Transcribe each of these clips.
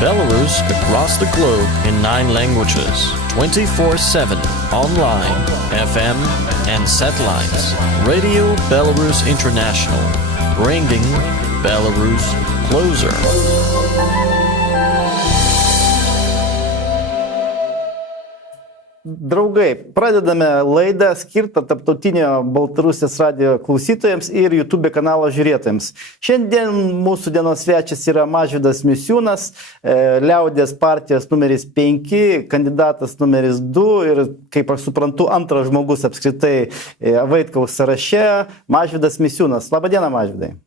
Belarus across the globe in 9 languages, 24/7, online, FM and satellites. Radio Belarus International, bringing Belarus closer. Draugai, pradedame laidą skirtą Tarptautinio Baltarusijos radijo klausytojams ir YouTube kanalo žiūrėtojams. Šiandien mūsų dienos svečias yra Mažvydas Misiūnas, Liaudies partijos numeris 5, kandidatas numeris 2 ir, kaip aš suprantu, antras žmogus apskritai Vaitkaus sąraše, Mažvydas Misiūnas. Labadiena, Mažvydai.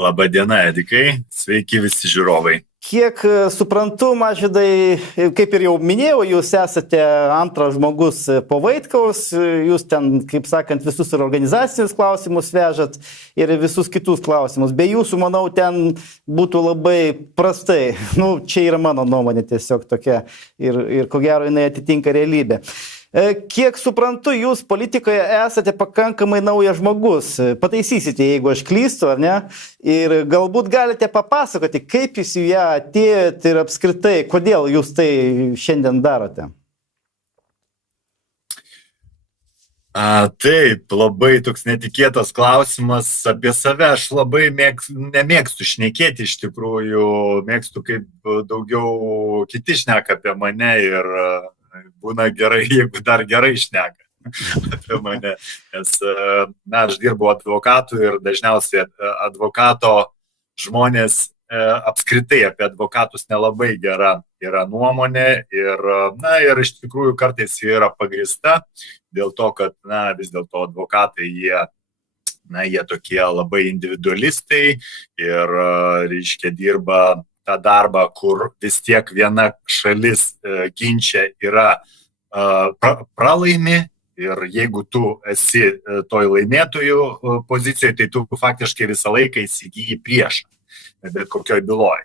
Labadiena, Edikai. Sveiki visi žiūrovai. Kiek suprantu, Mažvydai, kaip ir jau minėjau, jūs esate antras žmogus po Vaitkaus, jūs ten, kaip sakant, visus ir organizacinius klausimus vežat ir visus kitus klausimus. Be jūsų, manau, ten būtų labai prastai. Čia yra mano nuomonė tiesiog tokia ir ko gero jinai atitinka realybę. Kiek suprantu, jūs politikoje esate pakankamai naujas žmogus. Pataisysite, jeigu aš klystu, ar ne? Ir galbūt galite papasakoti, kaip jūs į ją atėjote ir apskritai, kodėl jūs tai šiandien darote? Taip, labai toks netikėtas klausimas apie save. Aš labai nemėgstu šnekėti iš tikrųjų, mėgstu kaip daugiau kiti šneka apie mane ir būna gerai, jeigu dar gerai šneka apie mane, nes aš dirbu advokatu ir dažniausiai advokato žmonės apskritai apie advokatus nelabai gera yra nuomonė ir iš tikrųjų kartais yra pagrįsta dėl to, kad vis dėlto advokatai jie tokie labai individualistai ir reiškia dirba tą darbą, kur vis tiek viena šalis ginčia yra pralaimi ir jeigu tu esi toj laimėtojų pozicijoje, tai tu faktiškai visą laiką įsigyji priešą, bet kokioj byloj.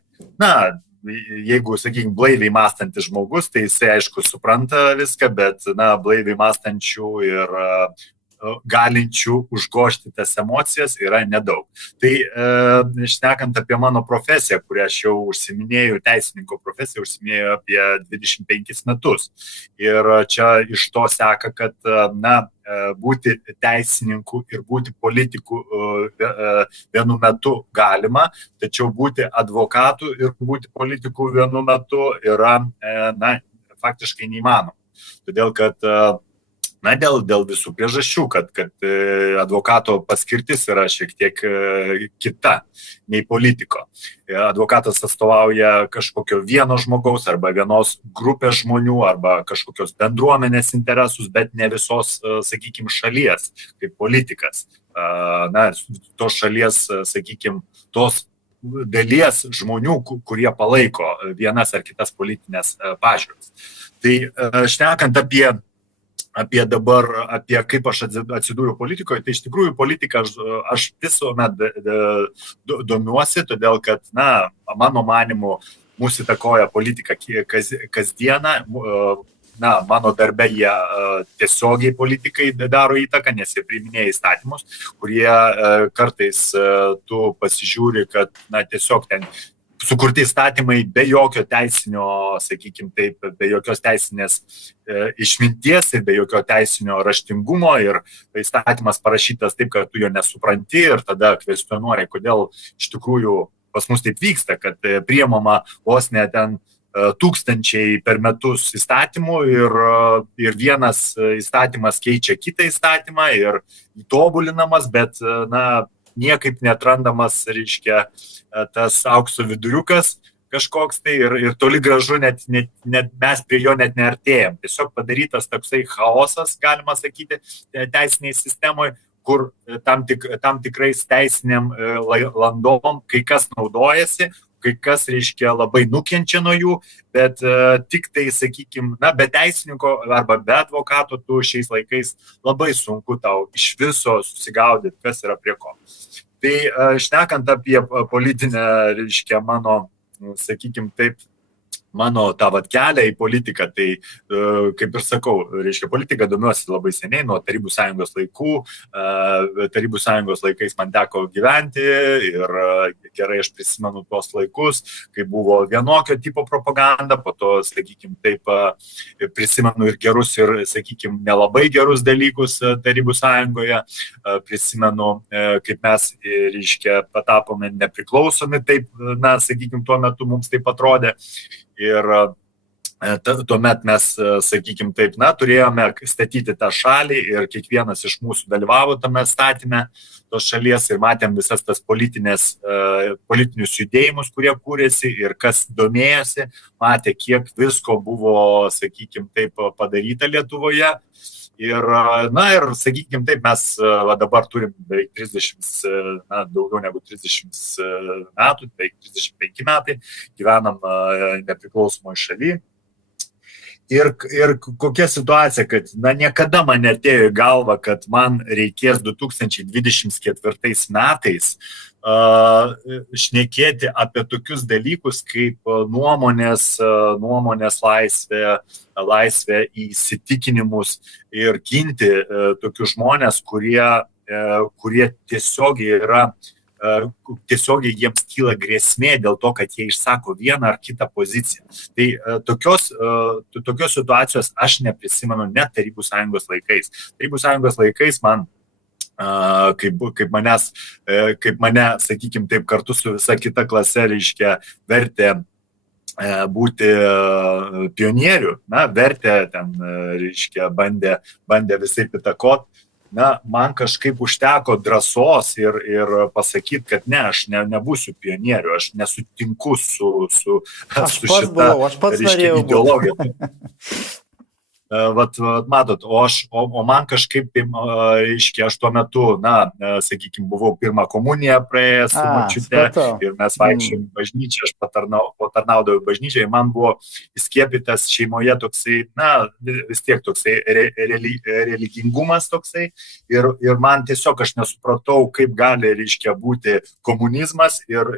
Jeigu, sakykime, blaiviai mąstantis žmogus, tai jisai aišku supranta viską, bet blaiviai mąstančių ir galinčių užgožti tas emocijas yra nedaug. Tai šnekant apie mano profesiją, kurią aš jau užsiminėjau, teisininko profesiją užsiminėjau apie 25 metus. Ir čia iš to seka, kad būti teisininku ir būti politiku vienu metu galima, tačiau būti advokatu ir būti politiku vienu metu yra faktiškai neįmanoma. Todėl, kad dėl visų priežasčių, kad advokato paskirtis yra šiek tiek kita nei politiko. Advokatas atstovauja kažkokio vieno žmogaus arba vienos grupės žmonių arba kažkokios bendruomenės interesus, bet ne visos, sakykime, šalies kaip politikas. Tos šalies, sakykime, tos dalies žmonių, kurie palaiko vienas ar kitas politinės pažiūras. Tai šnekant apie dabar, apie kaip aš atsidūriau politikoje, tai iš tikrųjų politiką aš visuomet domiuosi, todėl kad, mano manymu, mūsų įtakoja politika kasdieną, mano darbe jie tiesiogiai politikai daro įtaką, nes jie priiminėja įstatymus, kurie kartais tu pasižiūri, kad tiesiog ten sukurti įstatymai be jokio teisinio, sakykime taip, be jokios teisinės išminties ir be jokio teisinio raštingumo ir įstatymas parašytas taip, kad tu jo nesupranti ir tada kvestionuoji, kodėl iš tikrųjų pas mus taip vyksta, kad priimama vos ne ten tūkstančiai per metus įstatymų ir vienas įstatymas keičia kitą įstatymą ir tobulinamas, bet niekaip netrandamas, reiškia, tas aukso viduriukas kažkoks tai ir toli gražu net mes prie jo net neartėjam. Tiesiog padarytas toksai chaosas, galima sakyti, teisiniai sistemoje, kur tam tikrais teisiniam landom kai kas naudojasi, kai kas, reiškia, labai nukenčia nuo jų, bet tik tai, sakykime, be teisininko arba be advokato tu šiais laikais labai sunku tau iš viso susigaudyti, kas yra prie ko. Tai šnekant apie politinę, reiškia, mano, sakykime taip, mano tą kelią į politiką, tai kaip ir sakau, reiškia, politiką domiuosi labai seniai, nuo Tarybų sąjungos laikų. Tarybų sąjungos laikais man teko gyventi ir gerai aš prisimenu tuos laikus, kai buvo vienokio tipo propaganda, po to, sakykime, taip prisimenu ir gerus, ir, sakykime, nelabai gerus dalykus Tarybų sąjungoje. Prisimenu, kaip mes, reiškia, patapome nepriklausomi, taip, na, sakykime, tuo metu mums taip atrodė. Ir tuomet mes, sakykime taip, na, turėjome statyti tą šalį ir kiekvienas iš mūsų dalyvavo tame statyme tos šalies ir matėm visas tas politinius judėjimus, kurie kūrėsi ir kas domėjosi, matė, kiek visko buvo, sakykime taip, padaryta Lietuvoje. Ir, na, ir, sakykime taip, mes dabar turim beveik 30, na, daugiau negu 30 metų, beveik 35 metai, gyvenam nepriklausomoje šalyje. Ir kokia situacija, kad, na, niekada man netėjo į galvą, kad man reikės 2024 metais šnekėti apie tokius dalykus kaip nuomonės laisvė į įsitikinimus ir ginti tokius žmonės, kurie tiesiogiai jiems kyla grėsmė dėl to, kad jie išsako vieną ar kitą poziciją. Tai tokios situacijos aš neprisimenu net Tarybų sąjungos laikais. Tarybų sąjungos laikais man kaip mane, sakykime taip, kartu su visa kita klase, reiškia, vertė būti pionierių, na, vertė ten, reiškia, bandė visai įtakot. Na, man kažkaip užteko drąsos ir pasakyti, kad ne, aš nebūsiu pionieriu, aš nesutinku su šita, reiškia, ideologija. Vat matot, o man kažkaip, reiškia, aš tuo metu, na, sakykime, buvau pirmą komuniją praėjęs su močiute ir mes vaikščiojom bažnyčią, aš patarnaudavau bažnyčiai, man buvo įskiepytas šeimoje toksai, na, vis tiek toksai religingumas toksai ir man tiesiog aš nesupratau, kaip gali, reiškia, būti komunizmas ir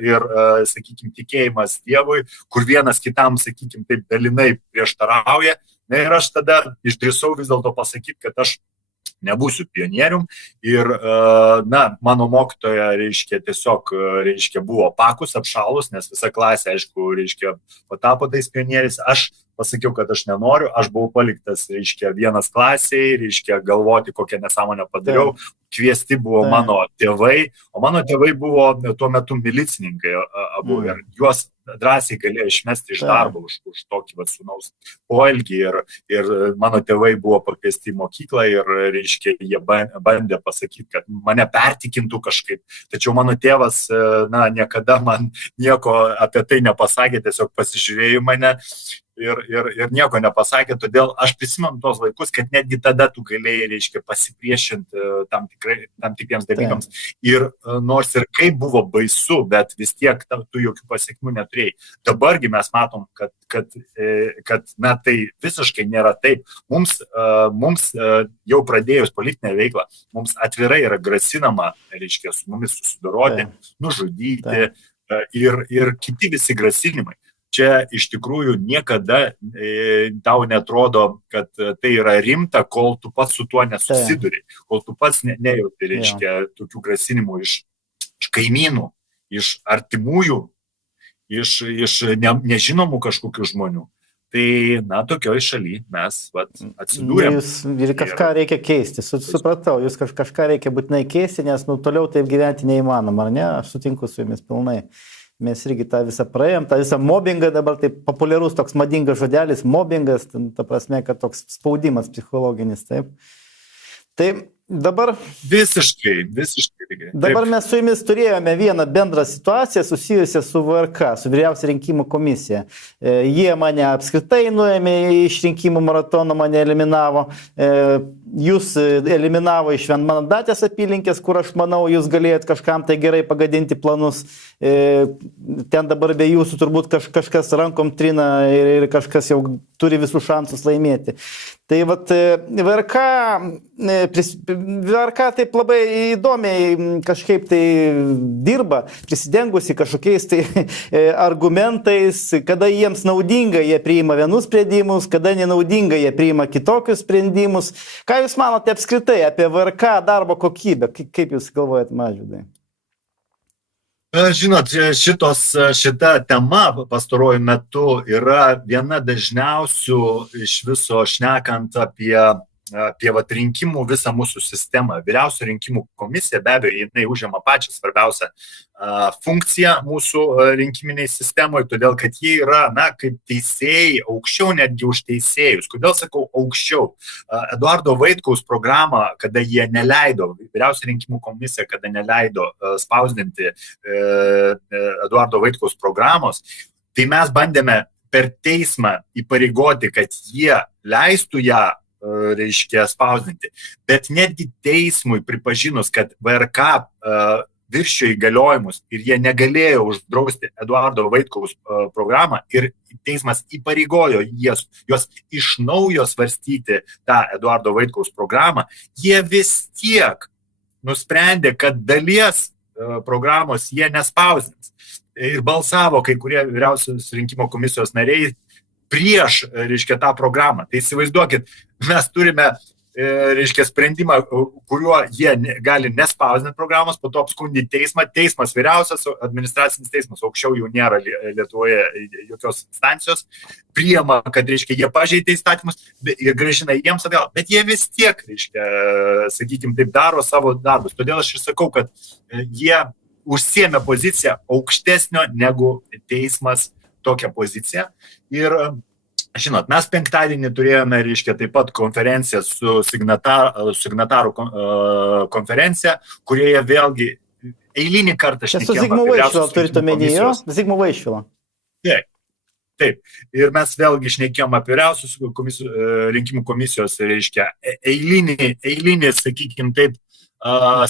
sakykime, tikėjimas Dievui, kur vienas kitam, sakykime, taip dalinai prieštarauja. Na ir aš tada išdrįsau vis dėlto pasakyti, kad aš nebūsiu pionierium ir, na, mano mokytoja, reiškia, tiesiog, reiškia, buvo pakus, apšalus, nes visa klasė, aišku, reiškia, patapo tais pionieriais. Aš pasakiau, kad aš nenoriu, aš buvau paliktas, reiškia, vienas klasiai, reiškia, galvoti, kokią nesąmonę padariau. Kviesti buvo mano tėvai, o mano tėvai buvo tuo metu milicininkai abu ir juos drąsiai galėjo išmesti iš darbo už tokį sūnaus poelgį ir mano tėvai buvo pakviesti į mokyklą ir, reiškia, jie bandė pasakyti, kad mane pertikintų kažkaip. Tačiau mano tėvas, na, niekada man nieko apie tai nepasakė, tiesiog pasižiūrėjo mane ir nieko nepasakė, todėl aš prisimenu tos laikus, kad netgi tada tu galėjai, reiškia, pasipriešinti tam tikriems dalykams. Ir nors ir kaip buvo baisu, bet vis tiek tu jokių pasiekmių neturėjai. Dabargi mes matom, kad na, tai visiškai nėra taip. Mums jau pradėjus politinę veiklą, mums atvirai yra grasinama, reiškia, su mumis susidoroti, nužudyti ir kiti visi grasinimai. Čia iš tikrųjų niekada tau netrodo, kad tai yra rimta, kol tu pats su tuo nesusiduri, kol tu pats nejauti, reiškia, tokių grasinimų iš kaimynų, iš artimųjų, iš nežinomų kažkokių žmonių. Tai, na, tokioj šaly mes atsidūrėm. Ir kažką reikia keisti, supratau, jūs kažką reikia būtinai keisti, nes toliau taip gyventi neįmanoma, ar ne? Aš sutinku su jumis pilnai. Mes irgi tą visą praėjom, tą visą mobbingą dabar, tai populiarus toks madingas žodelis, mobbingas, ta prasme, kad toks spaudimas psichologinis, taip. Tai dabar... Visiškai. Dabar mes su jumis turėjome vieną bendrą situaciją susijusią su VRK, su Vyriausia rinkimų komisija. Jie mane apskritai nuėmė iš rinkimų maratono, mane eliminavo. jūs eliminavo iš vienmandatės apylinkės, kur aš manau, jūs galėjot kažkam tai gerai pagadinti planus. Ten dabar be jūsų turbūt kažkas rankom trina ir kažkas jau turi visų šansus laimėti. Tai vat VRK taip labai įdomiai kažkaip tai dirba, prisidengusi kažkokiais tai argumentais, kada jiems naudinga, jie priima vienus sprendimus, kada nenaudinga, jie priima kitokius sprendimus. Ką jūs manote apskritai apie VRK darbo kokybę? Kaip jūs galvojat, Mažvydai? Žinot, šita tema pastaruoju metu yra viena dažniausių iš viso šnekant apie rinkimų visą mūsų sistemą. Vyriausioji rinkimų komisija, be abejo, jinai užima pačią svarbiausią funkciją mūsų rinkiminiai sistemoje, todėl kad jie yra, kaip teisėjai, aukščiau netgi už teisėjus. Kodėl sakau aukščiau? Eduardo Vaitkaus programą, kada jie neleido, vyriausioji rinkimų komisija, kada neleido spausdinti Eduardo Vaitkaus programos, tai mes bandėme per teismą įpareigoti, kad jie leistų ją spausdinti. Bet netgi teismui pripažinus, kad VRK viršijo įgaliojimus ir jie negalėjo uždrausti Eduardo Vaitkaus programą ir teismas įpareigojo juos iš naujo svarstyti tą Eduardo Vaitkaus programą, jie vis tiek nusprendė, kad dalies programos jie nespausdins. Ir balsavo kai kurie vyriausios rinkimo komisijos nariai prieš, tą programą. Tai įsivaizduokit, mes turime, sprendimą, kuriuo jie gali nespausdinti programos, po to apskundyti teismą. Teismas vyriausias, administracinis teismas, aukščiau jau nėra Lietuvoje jokios instancijos, priima, kad, jie pažeidė įstatymus ir grąžina jiems atgal. Bet jie vis tiek, sakykime, taip daro savo darbus. Todėl aš ir sakau, kad jie užsiėmė poziciją aukštesnio negu teismas tokią poziciją. Ir, žinot, mes penktadienį turėjome, taip pat konferenciją su signatarų konferencija, kurioje vėlgi eilinį kartą šnekėjome. Su Zigmu Vaišvila turite omenyje? Zigmu Vaišvila. Taip. Ir mes vėlgi šnekėjome apie vyriausios rinkimų komisijos, eilinį, sakykime taip,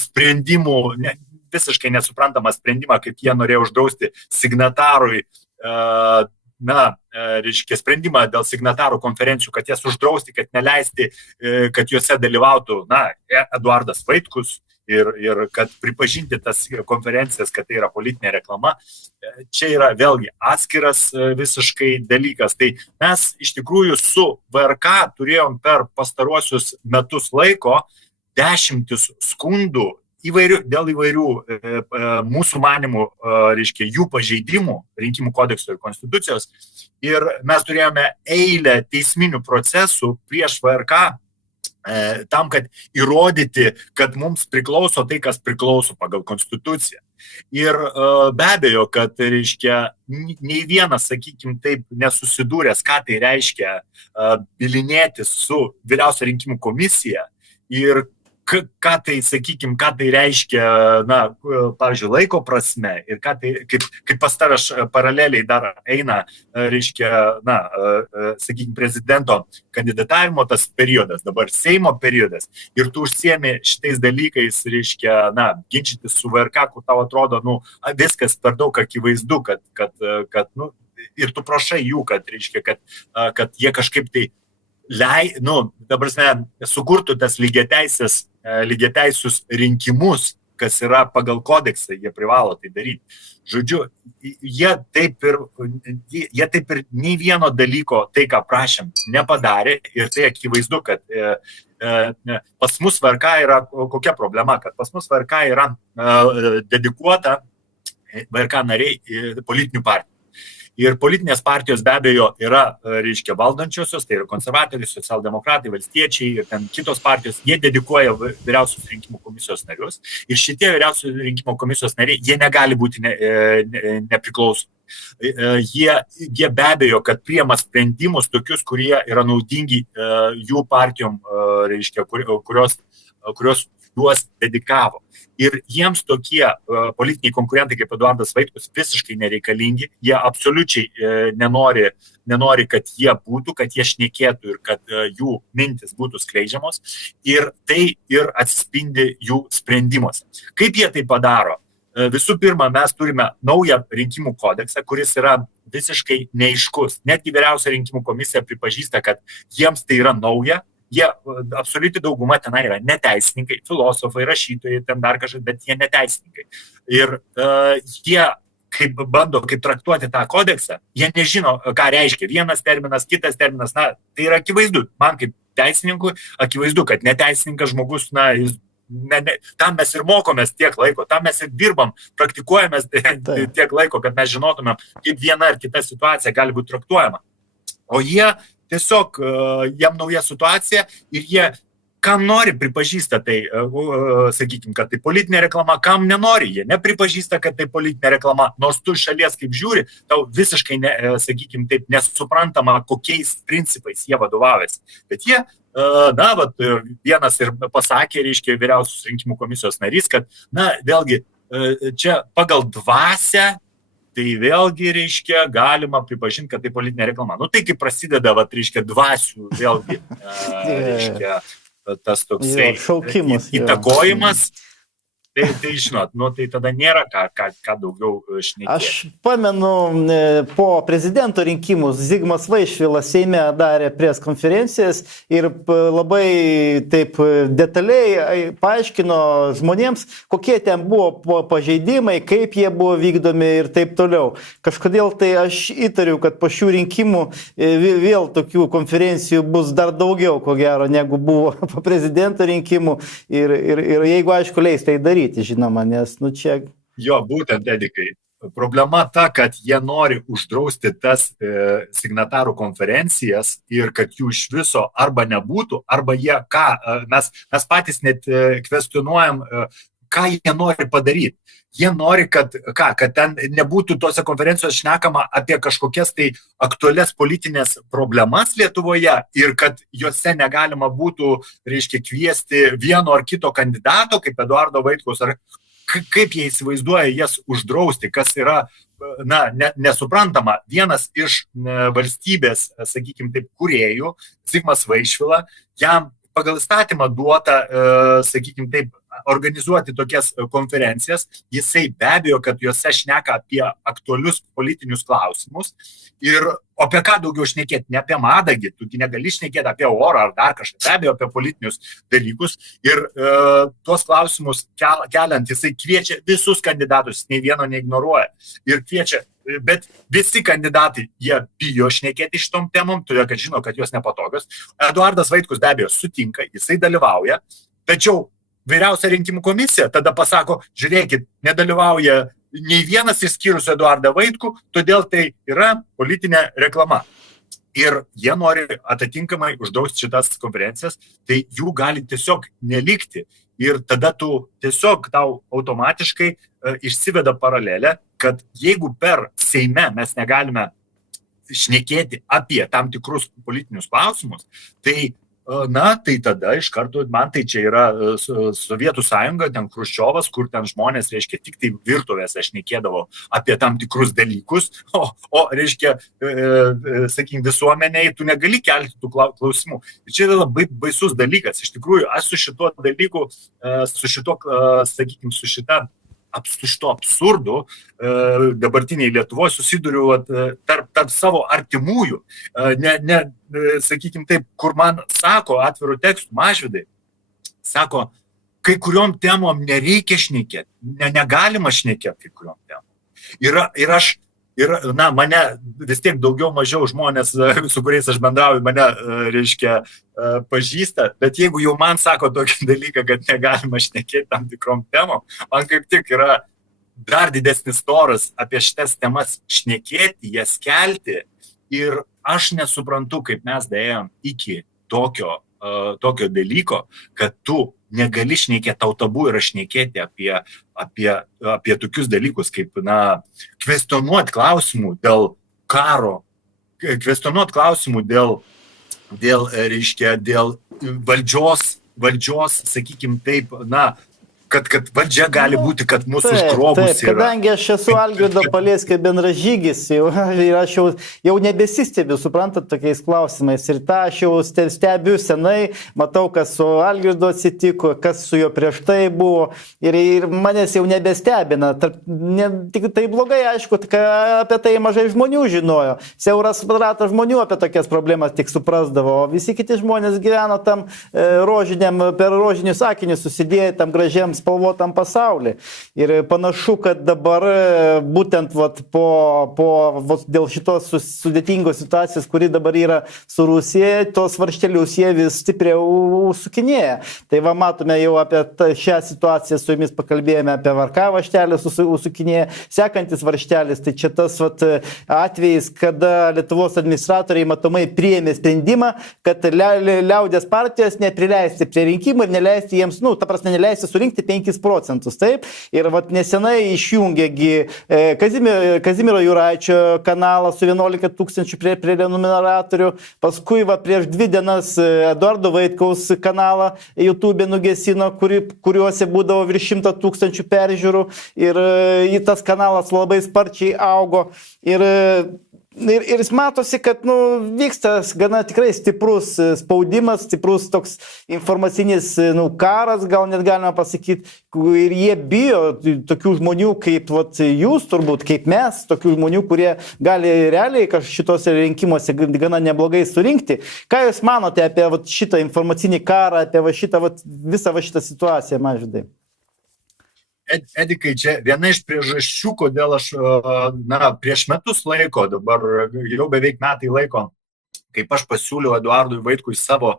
sprendimų, visiškai nesuprantamą sprendimą, kaip jie norėjo uždrausti signatarui sprendimą dėl signatarų konferencijų, kad jas uždrausti, kad neleisti, kad juose dalyvautų, Eduardas Vaitkus ir kad pripažinti tas konferencijas, kad tai yra politinė reklama. Čia yra vėlgi atskiras visiškai dalykas. Tai mes iš tikrųjų su VRK turėjom per pastaruosius metus laiko dešimtis skundų dėl įvairių mūsų manimų, jų pažeidimų rinkimų kodekso ir konstitucijos. Ir mes turėjome eilę teisminių procesų prieš VRK tam, kad įrodyti, kad mums priklauso tai, kas priklauso pagal konstituciją. Ir be abejo, kad, nei vienas, sakykime taip, nesusidūręs, ką tai reiškia bylinėtis su vyriausia rinkimų komisija ir ką tai reiškia, pavyzdžiui, laiko prasme ir kaip pas tavęs paraleliai dar eina, sakykime, prezidento kandidatavimo tas periodas, dabar Seimo periodas, ir tu užsiemi šitais dalykais, ginčytis su VRK, kur tau atrodo, viskas per daug akivaizdu, kad ir tu prašai jų, kad jie kažkaip tai sukurtų tas lygiateisius rinkimus, kas yra pagal kodeksą, jie privalo tai daryti. Žodžiu, jie taip ir nei vieno dalyko, tai ką prašėm, nepadarė ir tai akivaizdu, kad pas mus VRK yra kokia problema, kad pas mus VRK yra dedikuota VRK nariai politinių partijų. Ir politinės partijos be abejo yra, valdančiosios, tai yra konservatoriai, socialdemokratai, valstiečiai ir ten kitos partijos, jie dedikuoja vyriausios rinkimų komisijos narius. Ir šitie vyriausios rinkimų komisijos nariai, jie negali būti nepriklausomi. Jie be abejo, kad priima sprendimus tokius, kurie yra naudingi jų partijom, kurios juos dedikavo. Ir jiems tokie politiniai konkurentai kaip Eduardas Vaitkus visiškai nereikalingi, jie absoliučiai nenori, kad jie būtų, kad jie šnekėtų ir kad jų mintis būtų skleidžiamos, ir tai ir atspindi jų sprendimuose. Kaip jie tai padaro? Visų pirma, mes turime naują rinkimų kodeksą, kuris yra visiškai neaiškus. Netgi vyriausia rinkimų komisija pripažįsta, kad jiems tai yra nauja. Jie absoliuti dauguma tenai yra neteisininkai, filosofai, rašytojai, ten dar kažkas, bet jie neteisininkai. Ir jie kaip traktuoti tą kodeksą, jie nežino, ką reiškia vienas terminas, kitas terminas. Na, tai yra akivaizdu. Man kaip teisininkui akivaizdu, kad neteisininkas žmogus, jis tam mes ir mokomės tiek laiko, tam mes ir dirbam, praktikuojamės tiek laiko, kad mes žinotume, kaip viena ar kita situacija gali būti traktuojama. O jie tiesiog, jam nauja situacija ir jie, kam nori, pripažįsta tai, sakykime, kad tai politinė reklama, kam nenori, jie nepripažįsta, kad tai politinė reklama, nors tu šalies kaip žiūri, tau visiškai, sakykime, taip nesuprantama, kokiais principais jie vadovavėsi. Bet jie, vienas ir pasakė, reiškia, vyriausios rinkimų komisijos narys, kad, vėlgi, čia pagal dvasią, tai vėlgi, reiškia, galima pripažinti, kad tai politinė reklama. Tai kaip prasideda, reiškia, dvasių, vėlgi, reiškia, tas toksai įtakojimas. Tai žinot, tai tada nėra ką daugiau šnekėti. Aš pamenu, po prezidento rinkimus Zigmas Vaišvilas Seime darė preskonferencijas ir labai taip detaliai paaiškino žmonėms, kokie ten buvo pažeidimai, kaip jie buvo vykdomi ir taip toliau. Kažkodėl tai aš įtariu, kad po šių rinkimų vėl tokių konferencijų bus dar daugiau, ko gero, negu buvo po prezidento rinkimų ir jeigu aišku leis tai daryti. Žinoma, nes čia... Jo, būtent, Edikai. Problema ta, kad jie nori uždrausti tas signatarų konferencijas ir kad jų iš viso arba nebūtų, arba jie mes patys net kvestionuojam, ką jie nori padaryti. Jie nori, kad ten nebūtų tose konferencijos šnekama apie kažkokias tai aktualias politinės problemas Lietuvoje ir kad juose negalima būtų, reiškia, kviesti vieno ar kito kandidato, kaip Eduardo Vaitkaus, ar kaip jie įsivaizduoja jas uždrausti, kas yra, nesuprantama. Vienas iš valstybės, sakykime taip, kūrėjų, Zigmas Vaišvila, jam pagal įstatymą duota, sakykime taip, organizuoti tokias konferencijas, jisai be abejo, kad juose šneka apie aktualius politinius klausimus ir apie ką daugiau šnekėti, ne apie madagį, tu negali šnekėti apie orą ar dar kažką, be abejo apie politinius dalykus ir tuos klausimus keliant, jisai kviečia visus kandidatus, nei vieno neignoruoja ir kviečia, bet visi kandidatai, jie bijo šnekėti šitom temom, todėl kad žino, kad jos nepatogios. Eduardas Vaitkus be abejo sutinka, jisai dalyvauja, tačiau vyriausia rinkimų komisija tada pasako, žiūrėkit, nedalyvauja nei vienas išskyrus Eduardą Vaitkų, todėl tai yra politinė reklama. Ir jie nori atitinkamai uždrausti šitas konferencijas, tai jų gali tiesiog nelikti. Ir tada tau automatiškai išsiveda paralelė, kad jeigu per Seime mes negalime šnekėti apie tam tikrus politinius klausimus, tai tada iš karto, man tai čia yra Sovietų sąjunga, ten Chruščiovas, kur ten žmonės, reiškia, tik tai virtuvėse šnekėdavo apie tam tikrus dalykus, o reiškia, sakykime, visuomeniai, tu negali kelti tų klausimų. Ir čia yra labai baisus dalykas. Iš tikrųjų, aš su šito dalyku, sakykime, su šito absurdu dabartiniai Lietuvoje susiduriu tarp savo artimųjų. Sakykime taip, kur man sako atvirų tekstų Mažvydai, sako, kai kuriom temom nereikia šnekėti, negalima šnekėti kai kuriom temom. Ir mane vis tiek daugiau mažiau žmonės, su kuriais aš bendrauju, mane, reiškia, pažįsta, bet jeigu jau man sako tokį dalyką, kad negalima šnekėti tam tikrom temom, man kaip tik yra dar didesnis noras apie šitas temas šnekėti, jas kelti ir aš nesuprantu, kaip mes daėjom iki tokio dalyko, kad tu negali šnekėti, tau tabu yra šnekėti apie tokius dalykus, kaip, kvestionuoti klausimų dėl karo, kvestionuoti klausimų dėl valdžios valdžios, sakykim taip, kad valdžia gali būti, kad mūsų užgrobus yra. Kadangi aš esu Algirdo Paleckio bendražygis ir aš jau nebesistebiu, suprantat, tokiais klausimais. Ir tą aš jau stebiu senai, matau, kas su Algirdo atsitiko, kas su juo prieš tai buvo. Ir manęs jau nebestebina. Tik tai blogai, aišku, apie tai mažai žmonių žinojo. Siauras ratas žmonių apie tokias problemas tik suprasdavo. O visi kiti žmonės gyveno tam per rožinius sakinius susidėję tam gražiam spalvotam pasaulį. Ir panašu, kad dabar būtent dėl šitos sudėtingos situacijos, kuri dabar yra su Rusija, tos varštelius jie vis stipriau sukinėja. Tai matome jau apie šią situaciją, su jumis pakalbėjome apie VRK varštelį sukinėja. Sekantis varštelis, tai čia tas atvejis, kada Lietuvos administratoriai matomai priėmė sprendimą, kad liaudės partijos neprileisti prie rinkimų ir neleisti jiems, neleisti surinkti 5 procentus, taip. Ir nesenai išjungėgi Kazimiero Juraičio kanalą su 11 tūkstančių prenumeratorių, paskui prieš 2 dienas Eduardo Vaitkaus kanalą YouTube nugesino, kuriuose būdavo virš 100 tūkstančių peržiūrų ir tas kanalas labai sparčiai augo. Ir matosi, kad vyksta gana tikrai stiprus spaudimas, stiprus toks informacinis karas, gal net galima pasakyti, ir jie bijo tokių žmonių kaip jūs turbūt, kaip mes, tokių žmonių, kurie gali realiai šitose rinkimuose gana neblogai surinkti. Ką jūs manote apie šitą informacinį karą, apie visą šitą situaciją, Mažvydai? Edikai, čia viena iš priežasčių, kodėl aš prieš metus laiko, dabar jau beveik metai laiko, kaip aš pasiūliau Eduardui Vaitkui savo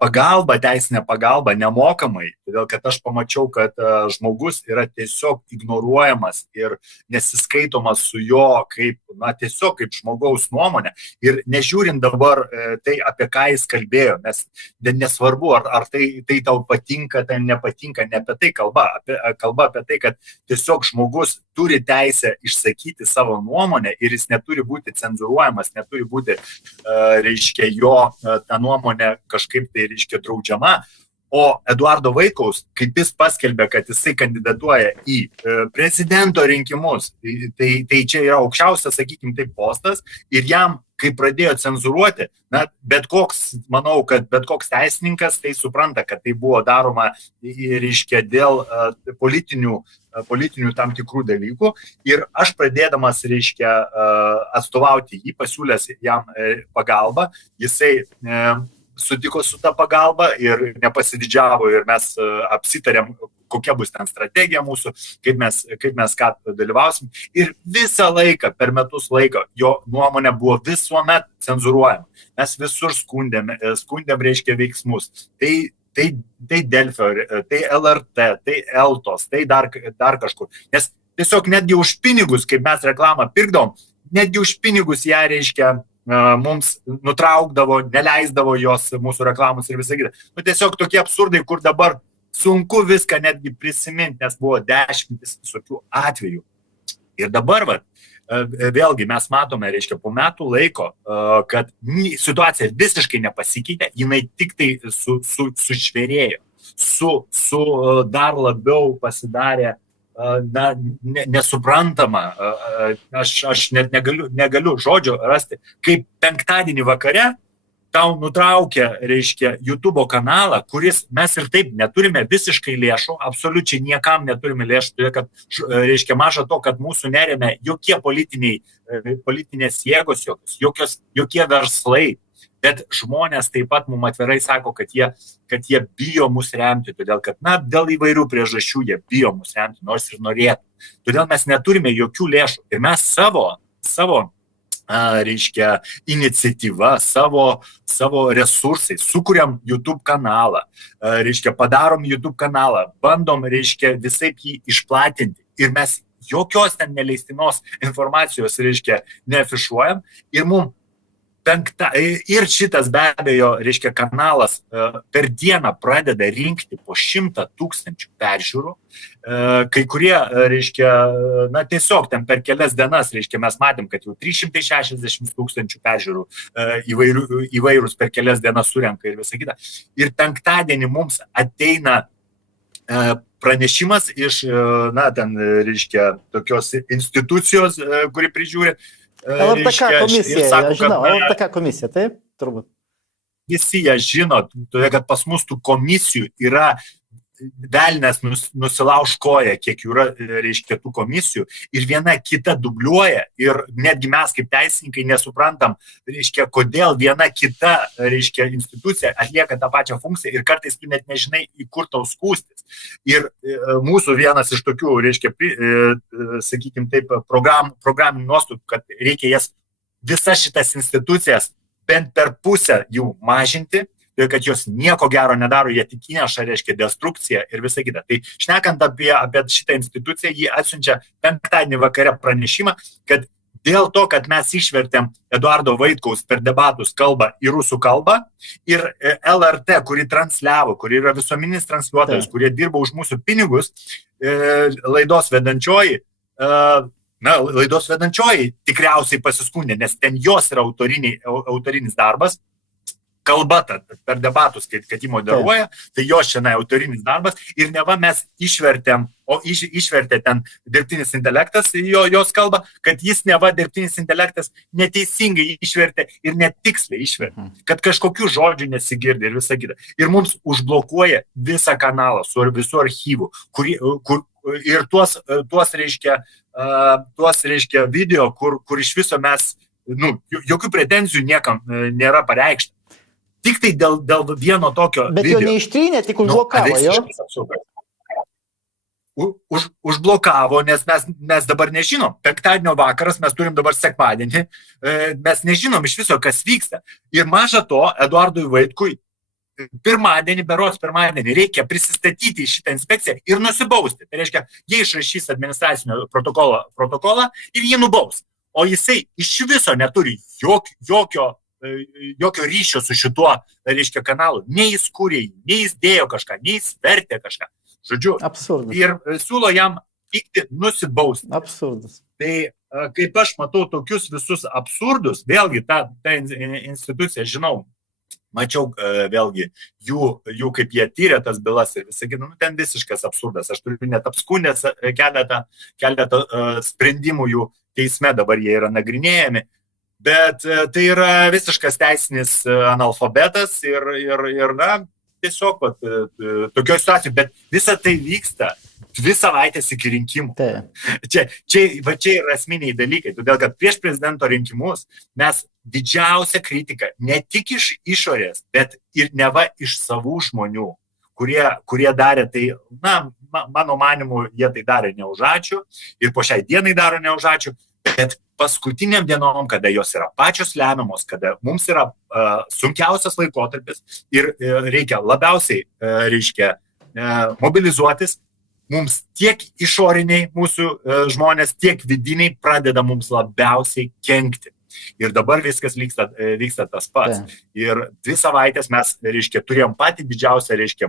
pagalbą, teisinę pagalbą nemokamai, todėl kad aš pamačiau, kad žmogus yra tiesiog ignoruojamas ir nesiskaitomas su jo tiesiog kaip žmogaus nuomonė. Ir nežiūrint dabar tai, apie ką jis kalbėjo, nes nesvarbu, ar tai tau patinka, tai nepatinka, ne apie tai kalba apie tai, kad tiesiog žmogus turi teisę išsakyti savo nuomonę ir jis neturi būti cenzuruojamas, neturi būti, jo ta nuomonė kažkaip tai, draudžiama. O Eduardo Vaitkaus, kaip jis paskelbė, kad jisai kandidatuoja į prezidento rinkimus, tai čia yra aukščiausias, sakykime, taip postas ir jam, kai pradėjo cenzuruoti, manau, kad bet koks teisininkas tai supranta, kad tai buvo daroma, dėl politinių tam tikrų dalykų. Ir aš pradėdamas, atstovauti jį, pasiūlęs jam pagalbą, jisai sutiko su ta pagalba ir nepasididžiavo ir mes apsitarėm, kokia bus ten strategija mūsų, kaip mes ką dalyvausim. Ir visą laiką, per metus laiko, jo nuomonė buvo visuomet cenzuruojama. Mes visur skundėm veiksmus. Tai Delfio, tai LRT, tai Eltos, tai dar kažkur. Nes tiesiog netgi už pinigus, kaip mes reklamą pirkdavom, netgi už pinigus ją mums nutraukdavo, neleisdavo jos mūsų reklamos ir visą kitą. Tiesiog tokie absurdai, kur dabar sunku viską netgi prisiminti, nes buvo 10 visokių atvejų. Ir dabar, vėlgi, mes matome, po metų laiko, kad situacija visiškai nepasikeitė, jinai tik tai sušvėrėjo, dar labiau pasidarė nesuprantama. Aš net negaliu žodžio rasti, kaip penktadienį vakare tau nutraukia, YouTube kanalą, kuris mes ir taip neturime visiškai lėšų, absoliučiai niekam neturime lėšų, todėl kad, maža to, kad mūsų neremia jokie politinės jėgos, jokie verslai. Bet žmonės taip pat mums atvirai sako, kad jie bijo mus remti, todėl kad, dėl įvairių priežasčių jie bijo mus remti, nors ir norėtų. Todėl mes neturime jokių lėšų. Ir mes savo iniciatyva, savo resursai, sukuriam YouTube kanalą, padarom YouTube kanalą, bandom, visaip jį išplatinti. Ir mes jokios ten neleistinos informacijos, neafišuojam. Ir mums Ir šitas be abejo, reiškia, kanalas per dieną pradeda rinkti po 100 000 peržiūrų. Kai kurie, reiškia, na tiesiog ten per kelias dienas, reiškia, mes matėm, kad jau 360 000 peržiūrų įvairūs per kelias dienas surenka ir visą kitą. Ir penktadienį mums ateina pranešimas iš, na, ten, reiškia, tokios institucijos, kuri prižiūri. LRTK komisija, aš žinau, LRTK komisija, taip, turbūt. Visi ją žino, todėl kad pas mus tų komisijų yra velnės nusilauž koją, kiek jų yra, reiškia, tų komisijų, ir viena kita dubliuoja, ir netgi mes kaip teisininkai nesuprantam, reiškia, kodėl viena kita, reiškia, institucija atlieka tą pačią funkciją ir kartais tu net nežinai, į kur tau skūstis. Ir mūsų vienas iš tokių, reiškia, sakykim taip, programinių nuostatų, kad reikia jas, visas šitas institucijas bent per pusę jų mažinti, kad jos nieko gero nedaro, jie tik įneša, reiškia, destrukciją ir visą kitą. Tai šnekant apie šitą instituciją, jį atsiunčia penktadienį vakare pranešimą, kad dėl to, kad mes išvertėm Eduardo Vaitkaus per debatus kalbą į rusų kalbą ir LRT, kuri transliavo, kuri yra visuomeninis transliuotojas, kurie dirba už mūsų pinigus, laidos vedančioji, laidos vedančioji tikriausiai pasiskundė, nes ten jos yra autorinis darbas, kalba per debatus, kad jį moderuoja, tai jos šiandien autorinis darbas ir neva mes išvertėm, o išvertė ten dirbtinis intelektas jos kalbą, kad jis neva dirbtinis intelektas neteisingai išvertė ir netiksliai išvertė, kad kažkokių žodžių nesigirdi ir visą kitą. Ir mums užblokuoja visą kanalą su visų archyvų, ir tuos reiškia video, kur iš viso mes, jokių pretenzijų niekam nėra pareikšta. Tik tai dėl vieno tokio bet video. Bet jo neištrynė, tik užblokavo, jo? Užblokavo, nes mes dabar nežinom. Penktadienio vakaras, mes turim dabar sekmadienį, mes nežinom iš viso, kas vyksta. Ir maža to, Eduardui Vaitkui pirmadienį reikia prisistatyti į šitą inspekciją ir nusibausti. Tai reiškia, jie išrašys administracinio protokolą ir jį nubaus. O jisai iš viso neturi jokio ryšio su šituo, reiškia, kanalu. Nei jis kūrė, nei jis dėjo kažką, nei jis vertė kažką. Žodžiu, absurdas. Ir siūlo jam vykti nusibausti. Absurdas. Tai kaip aš matau tokius visus absurdus, vėlgi tą instituciją žinau, mačiau vėlgi jų kaip jie tyrė tas bylas ir visą kitą, ten visiškas absurdas. Aš turiu net apskundęs keletą sprendimų jų teisme, dabar jie yra nagrinėjami. Bet tai yra visiškas teisinis analfabetas ir tiesiog tokio situacijų, bet visa tai vyksta 2 savaitės iki rinkimų. Čia yra esminiai dalykai, todėl kad prieš prezidento rinkimus mes didžiausią kritiką ne tik iš išorės, bet ir neva iš savų žmonių, kurie darė tai, mano manimu, jie tai darė ne už ačiū ir po šiai dienai daro ne už ačiū, bet paskutiniam dienom, kada jos yra pačios lemiamos, kada mums yra sunkiausias laikotarpis ir reikia labiausiai, reiškia, mobilizuotis, mums tiek išoriniai mūsų žmonės, tiek vidiniai pradeda mums labiausiai kenkti. Ir dabar viskas vyksta tas pats. Ir 2 savaitės mes, reiškia, turėjom patį didžiausią, reiškia,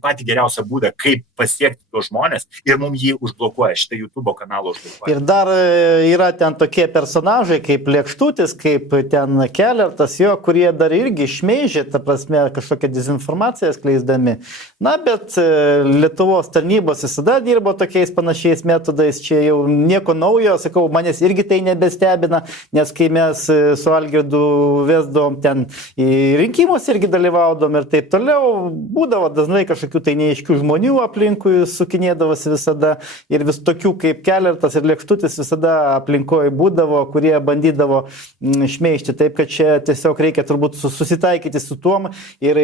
patį geriausią būdą, kaip pasiekti tuos žmonės ir mums jį užblokuoja, šitą YouTube kanalą užblokuoja. Ir dar yra ten tokie personažai, kaip Lėkštutis, kaip ten Kelertas, kurie dar irgi šmeižė, ta prasme, kažkokią dezinformaciją skleisdami. Na, bet Lietuvos tarnybos visada dirbo tokiais panašiais metodais, čia jau nieko naujo, sakau, manęs irgi tai nebestebina, nes kai mes su Algirdu vesdom ten į rinkimus irgi dalyvaudom ir taip toliau, būdavo dažnai kažkokių tai neaiškių žmonių aplinkui sukinėdavosi visada ir vis tokių kaip Kelertas ir Lėkštutis visada aplinkoje būdavo, kurie bandydavo šmeižti, taip kad čia tiesiog reikia turbūt susitaikyti su tuom ir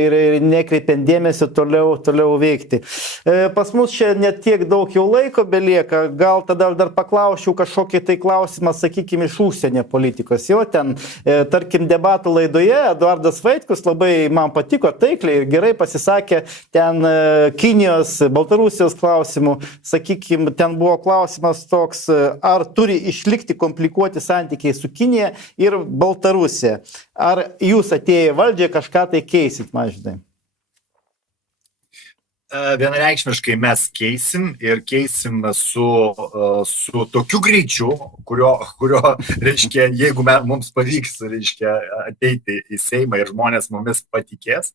nekreipiant dėmesio toliau veikti. Pas mus čia net tiek daug jau laiko belieka, gal tada dar paklausčiau kažkokį tai klausimą, sakykime, iš užsienio politikos. politikos. Jo ten, tarkim, debatų laidoje Eduardas Vaitkus labai man patiko taikliai ir gerai pasisakė ten Kinijos, Baltarusijos klausimų. Sakykime, ten buvo klausimas toks, ar turi išlikti komplikuoti santykiai su Kinija ir Baltarusija. Ar jūs atėję į valdžią kažką tai keisit, Mažvydai? Vienareikšmiškai mes keisim ir keisim su tokiu greičiu, kurio reiškia, jeigu mums pavyks, reiškia, ateiti į Seimą ir žmonės mumis patikės.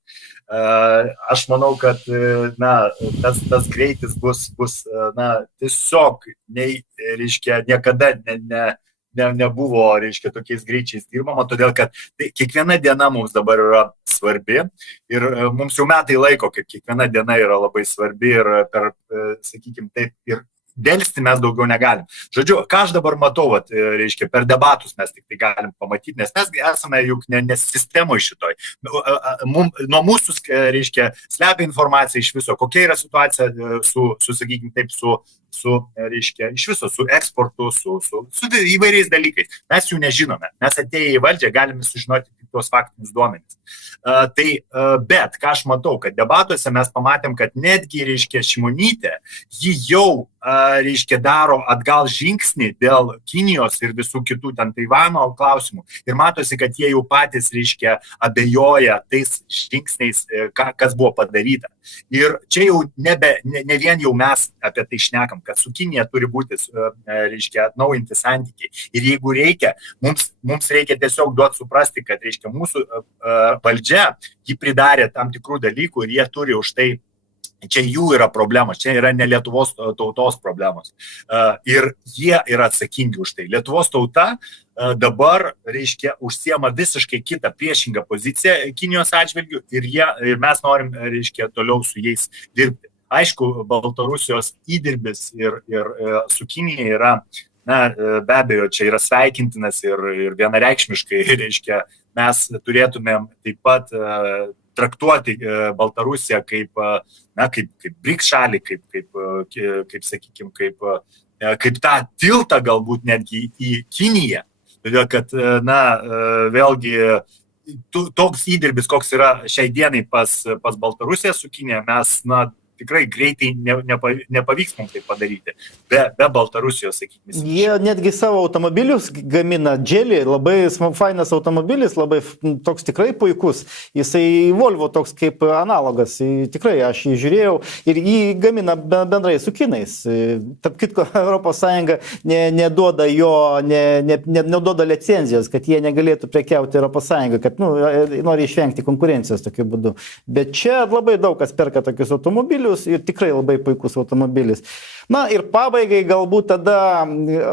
Aš manau, kad tas greitis bus tiesiog, reiškia, niekada nebuvo, reiškia, tokiais greičiais dirbama, todėl kad kiekviena diena mums dabar yra svarbi ir mums jau metai laiko, kad kiekviena diena yra labai svarbi ir per, sakykime, taip, ir dėlsti mes daugiau negalim. Žodžiu, ką aš dabar matau, reiškia, per debatus mes tik tai galim pamatyti, nes mes esame juk ne sistemoje šitoj. Nuo mūsų, reiškia, slepia informacija iš viso, kokia yra situacija sakykime taip, reiškia, iš viso, su eksportu, su įvairiais dalykais. Mes jų nežinome. Mes atėję į valdžią galime sužinoti tuos faktinius duomenis. Bet, ką aš matau, kad debatuose mes pamatėm, kad netgi, reiškia, Šimonytė, ji jau, reiškia, daro atgal žingsnį dėl Kinijos ir visų kitų ten Taivano klausimų. Ir matosi, kad jie jau patys, reiškia, abejoja tais žingsniais, kas buvo padaryta. Ir čia jau ne vien jau mes apie tai šnekam, kad su Kinija turi būti, reiškia, atnaujinti santykiai. Ir jeigu reikia, mums reikia tiesiog duoti suprasti, kad, reiškia, mūsų valdžia, ji pridarė tam tikrų dalykų ir jie turi už tai, čia jų yra problemos, čia yra ne Lietuvos tautos problemos. Ir jie yra atsakingi už tai. Lietuvos tauta dabar, reiškia, užsiema visiškai kitą priešingą poziciją Kinijos atžvilgių ir mes norim, reiškia, toliau su jais dirbti. Aišku, Baltarusijos įdirbis ir su Kinija yra, be abejo, čia yra sveikintinas ir vienareikšmiškai, reiškia, mes turėtumėm taip pat traktuoti Baltarusiją kaip BRICS šalį, kaip sakykime, kaip tą tiltą galbūt netgi į Kiniją. Todėl, kad, vėlgi, toks įdirbis, koks yra šiai dienai pas Baltarusiją su Kinija, mes, tikrai greitai nepavyks mums tai padaryti, be Baltarusijos, sakykime. Jie netgi savo automobilius gamina, Dželį, labai fainas automobilis, labai toks tikrai puikus. Jisai Volvo toks kaip analogas, tikrai aš jį žiūrėjau ir jį gamina bendrai su kinais. Tarp kitko, ES neduoda neduoda licenzijos, kad jie negalėtų prekiauti ES, kad nori išvengti konkurencijos tokiu būdu. Bet čia labai daug kas perka tokius automobilius ir tikrai labai puikus automobilis. Ir pabaigai galbūt tada,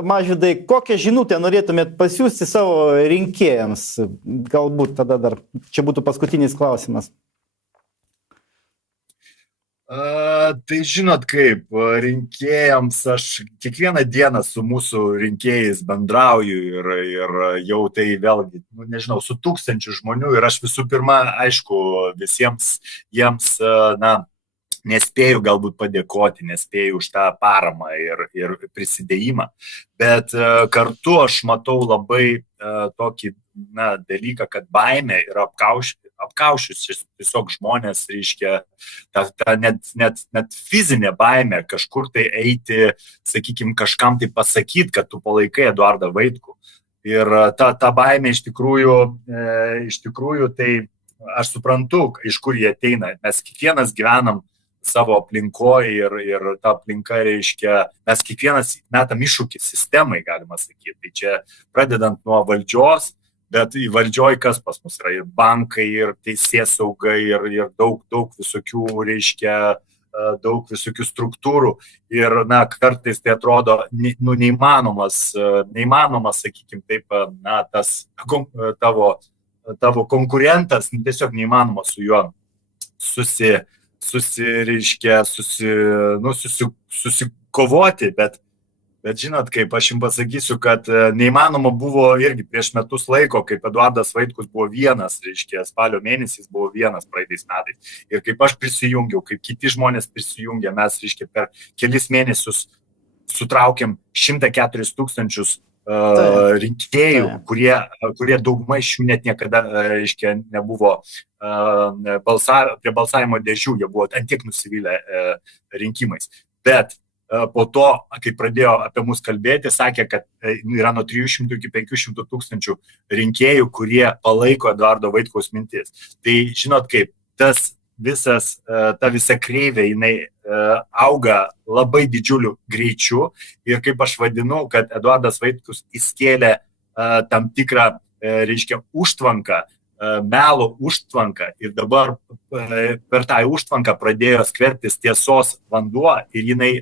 Mažvydai, kokią žinutę norėtumėt pasiųsti savo rinkėjams? Galbūt tada dar, čia būtų paskutinis klausimas. Tai žinot kaip, rinkėjams aš kiekvieną dieną su mūsų rinkėjais bendrauju ir jau tai vėlgi, nežinau, su 1000 žmonių ir aš visų pirma, aišku, visiems jiems, nespėju galbūt padėkoti, nespėju už tą paramą ir prisidėjimą, bet kartu aš matau labai tokį dalyką, kad baimė yra apkaušius tiesiog žmonės, reiškia, net fizinė baimė kažkur tai eiti, sakykime, kažkam tai pasakyti, kad tu palaikai Eduardą Vaitkų. Ir ta baimė iš tikrųjų tai aš suprantu, iš kur jie ateina. Mes kiekvienas gyvenam savo aplinkoje ir ta aplinka, reiškia, mes kiekvienas metam iššūkį sistemai, galima sakyti. Tai čia pradedant nuo valdžios, bet į valdžioj kas pas mus yra ir bankai, ir teisėsauga, ir daug visokių, reiškia, daug visokių struktūrų. Ir, kartais tai atrodo neįmanomas, sakykime taip, tas tavo konkurentas, tiesiog neįmanoma su juo susikovoti, bet žinot, kaip aš jums pasakysiu, kad neįmanoma buvo irgi prieš metus laiko, kaip Eduardas Vaitkus buvo vienas, reiškia, spalio mėnesį buvo vienas praeitais metais. Ir kaip aš prisijungiau, kaip kiti žmonės prisijungė, mes, reiškia, per kelis mėnesius sutraukėm 104 000 rinkėjų, kurie dauguma iš jų net niekada, reiškia, nebuvo prie balsavimo dėžių, jie buvo ant tiek nusivylę rinkimais. Bet po to, kai pradėjo apie mus kalbėti, sakė, kad yra nuo 300 iki 500 tūkstančių rinkėjų, kurie palaiko Eduardo Vaitkaus mintis. Tai žinot kaip, ta visa kreivė, jinai auga labai didžiuliu greičiu ir kaip aš vadinu, kad Eduardas Vaitkus įskėlė tam tikrą, reiškia, užtvanką, melo užtvanką ir dabar per tą užtvanką pradėjo skverbtis tiesos vanduo ir jinai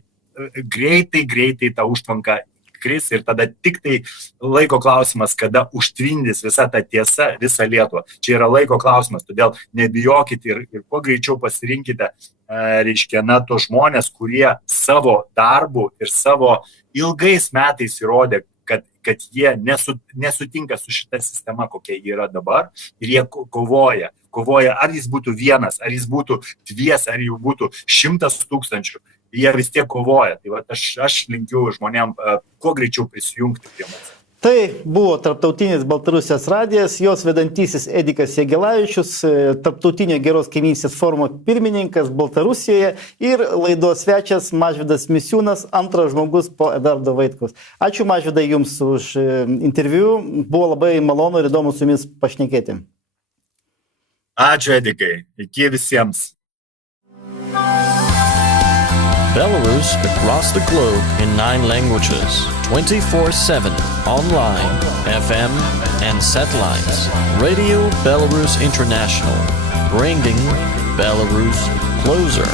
greitai tą užtvanką kris ir tada tik tai laiko klausimas, kada užtvindys visa ta tiesa, visą Lietuvą. Čia yra laiko klausimas, todėl nebijokite ir kuo greičiau pasirinkite, reiškia, tos žmonės, kurie savo darbu ir savo ilgais metais įrodė, kad jie nesutinka su šita sistema, kokia jie yra dabar ir jie kovoja, ar jis būtų vienas, ar jis būtų dvies, ar jų būtų 100 tūkstančių. Jie vis tiek kovoja. Tai va, aš linkiu žmonėm kuo greičiau prisijungti prie mūsų. Tai buvo Tarptautinis Baltarusijos radijas, jos vedantysis Edikas Jagelavičius, Tarptautinio geros kaimynystės forumo pirmininkas Baltarusijoje ir laidos svečias Mažvydas Misiūnas, antras žmogus po Eduardo Vaitkaus. Ačiū Mažvydai Jums už interviu, buvo labai malonu ir įdomu su Jumis pašnekėti. Ačiū Edikai, iki visiems. Belarus across the globe in 9 languages, 24/7, online, FM and satellites. Radio Belarus International, bringing Belarus closer.